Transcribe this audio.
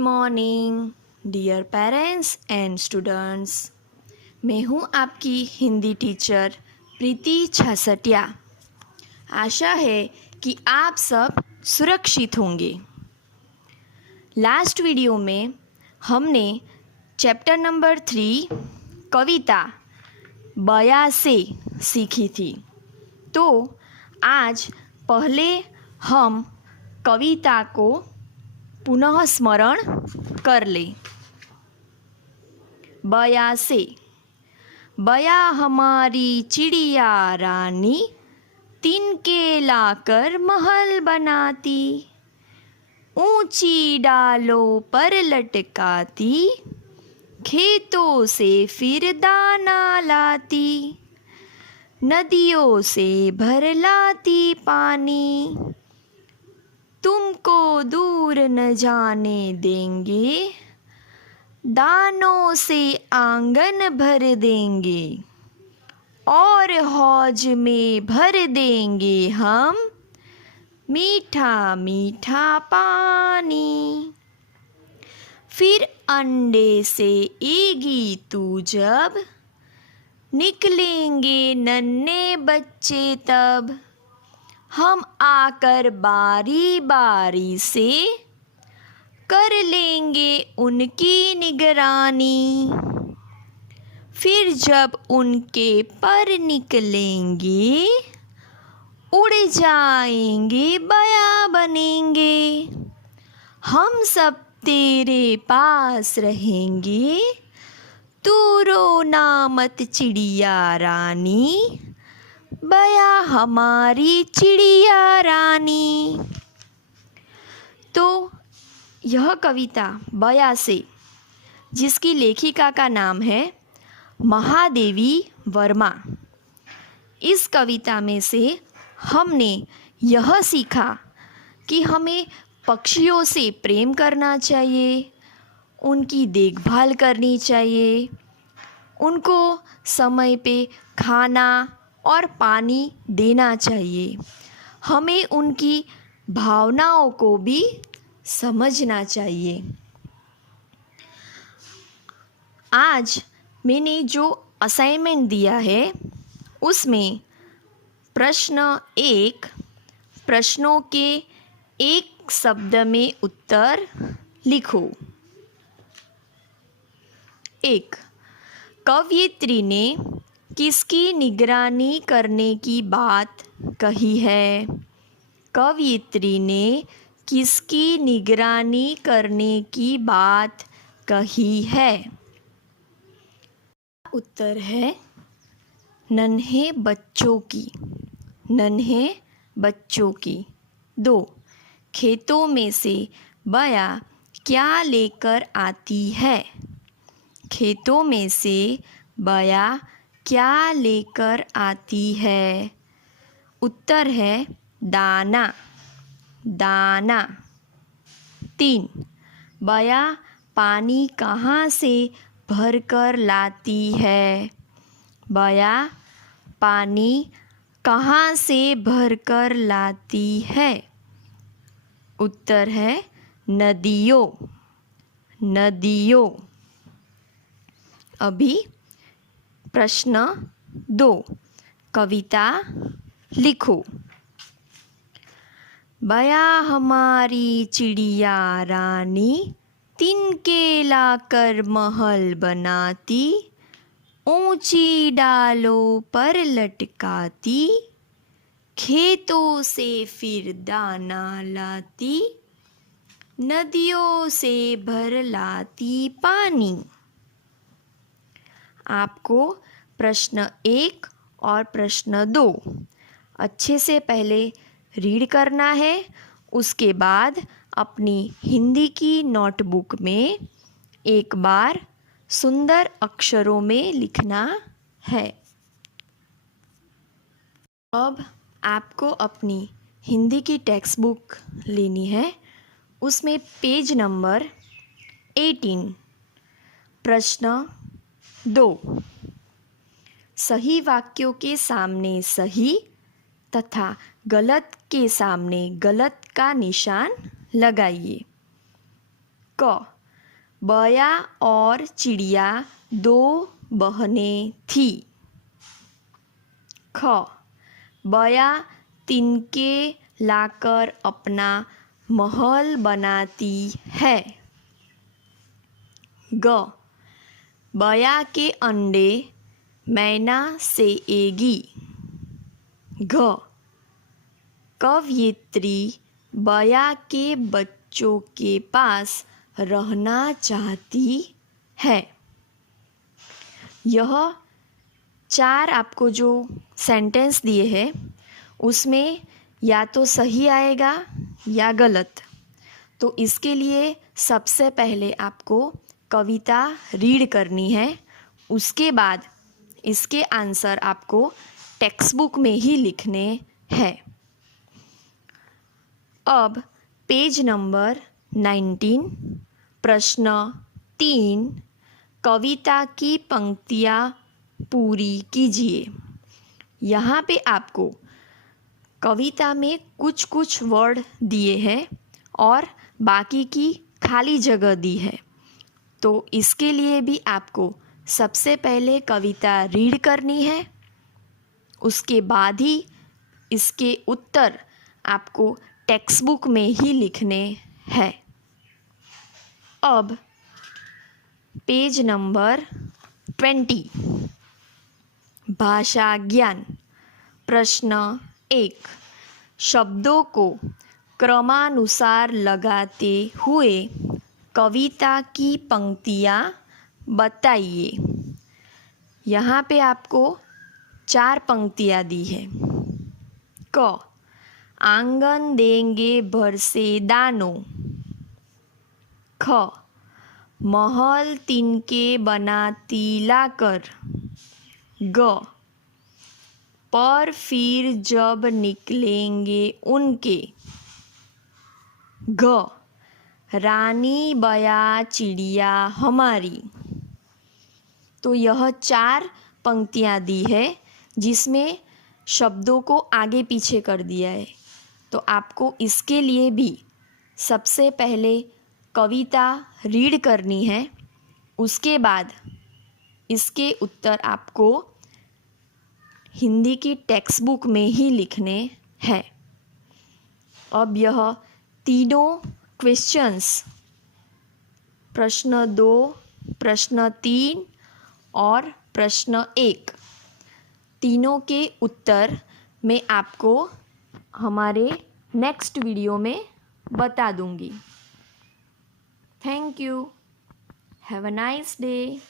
Morning dear parents and students. मैं हूँ आपकी हिंदी टीचर प्रीति छासटिया। आशा है कि आप सब सुरक्षित होंगे। लास्ट वीडियो में हमने चैप्टर नंबर 3 कविता बया से सीखी थी। तो आज पहले हम कविता को पुनः स्मरण कर ले। बया से। बया हमारी चिड़िया रानी, तिनके लाकर महल बनाती, ऊंची डालों पर लटकाती, खेतों से फिर दाना लाती, नदियों से भर लाती पानी, तुमको दूर न जाने देंगे, दानों से आंगन भर देंगे, और हौज में भर देंगे हम मीठा मीठा पानी। फिर अंडे से एगी तू जब, निकलेंगे नन्हे बच्चे तब, हम आकर बारी बारी से कर लेंगे उनकी निगरानी। फिर जब उनके पर निकलेंगे, उड़ जाएंगे बया बनेंगे, हम सब तेरे पास रहेंगे, तू रोना मत चिड़िया रानी, बया हमारी चिड़िया रानी। तो यह कविता बया से, जिसकी लेखिका का नाम है महादेवी वर्मा। इस कविता में से हमने यह सीखा कि हमें पक्षियों से प्रेम करना चाहिए, उनकी देखभाल करनी चाहिए, उनको समय पे खाना और पानी देना चाहिए। हमें उनकी भावनाओं को भी समझना चाहिए। आज मैंने जो असाइनमेंट दिया है उसमें प्रश्न 1 प्रश्नों के एक शब्द में उत्तर लिखो। 1. कवयित्री ने किसकी निगरानी करने की बात कही है? कवयित्री ने किसकी निगरानी करने की बात कही है? उत्तर है नन्हे बच्चों की। नन्हे बच्चों की। 2. खेतों में से बया क्या लेकर आती है? खेतों में से बया क्या लेकर आती है? उत्तर है दाना। दाना। 3. बया पानी कहाँ से भर कर लाती है? बया पानी कहाँ से भर कर लाती है? उत्तर है नदियों। नदियों। अभी प्रश्न 2 कविता लिखो। बया हमारी चिड़िया रानी, तिनके लाकर महल बनाती, ऊंची डालों पर लटकाती, खेतों से फिर दाना लाती, नदियों से भर लाती पानी। आपको प्रश्न 1 और प्रश्न 2 अच्छे से पहले रीड करना है। उसके बाद अपनी हिंदी की नोटबुक में एक बार सुंदर अक्षरों में लिखना है। अब आपको अपनी हिंदी की टेक्स्ट बुक लेनी है। उसमें पेज नंबर 18 प्रश्न 2 सही वाक्यों के सामने सही तथा गलत के सामने गलत का निशान लगाइए। क, बया और चिड़िया दो बहनें थी। ख, बया तिनके लाकर अपना महल बनाती है। ग, बया के अंडे मैना सेएगी। घ, कवयित्री बया के बच्चों के पास रहना चाहती है। यह 4 आपको जो सेंटेंस दिए हैं उसमें या तो सही आएगा या गलत। तो इसके लिए सबसे पहले आपको कविता रीड करनी है, उसके बाद इसके आंसर आपको टेक्स्ट बुक में ही लिखने हैं। अब पेज नंबर 19, प्रश्न 3, कविता की पंक्तियाँ पूरी कीजिए। यहाँ पे आपको कविता में कुछ कुछ वर्ड दिए हैं और बाकी की खाली जगह दी है। तो इसके लिए भी आपको सबसे पहले कविता रीड करनी है, उसके बाद ही इसके उत्तर आपको टेक्स्ट बुक में ही लिखने हैं। अब पेज नंबर 20, भाषा ज्ञान, प्रश्न 1, शब्दों को क्रमानुसार लगाते हुए कविता की पंक्तियाँ बताइए। यहाँ पे आपको 4 पंक्तियाँ दी है। क, आंगन देंगे भर से दानों। ख, महल तिनके बनाती लाकर। ग, पर फिर जब निकलेंगे उनके। घ, रानी बया चिड़िया हमारी। तो यह 4 पंक्तियाँ दी है जिसमें शब्दों को आगे पीछे कर दिया है। तो आपको इसके लिए भी सबसे पहले कविता रीड करनी है, उसके बाद इसके उत्तर आपको हिंदी की टेक्स्ट बुक में ही लिखने हैं। अब यह तीनों क्वेश्चंस, प्रश्न 2, प्रश्न 3 और प्रश्न 1, तीनों के उत्तर मैं आपको हमारे नेक्स्ट वीडियो में बता दूंगी। Thank you. Have a nice day.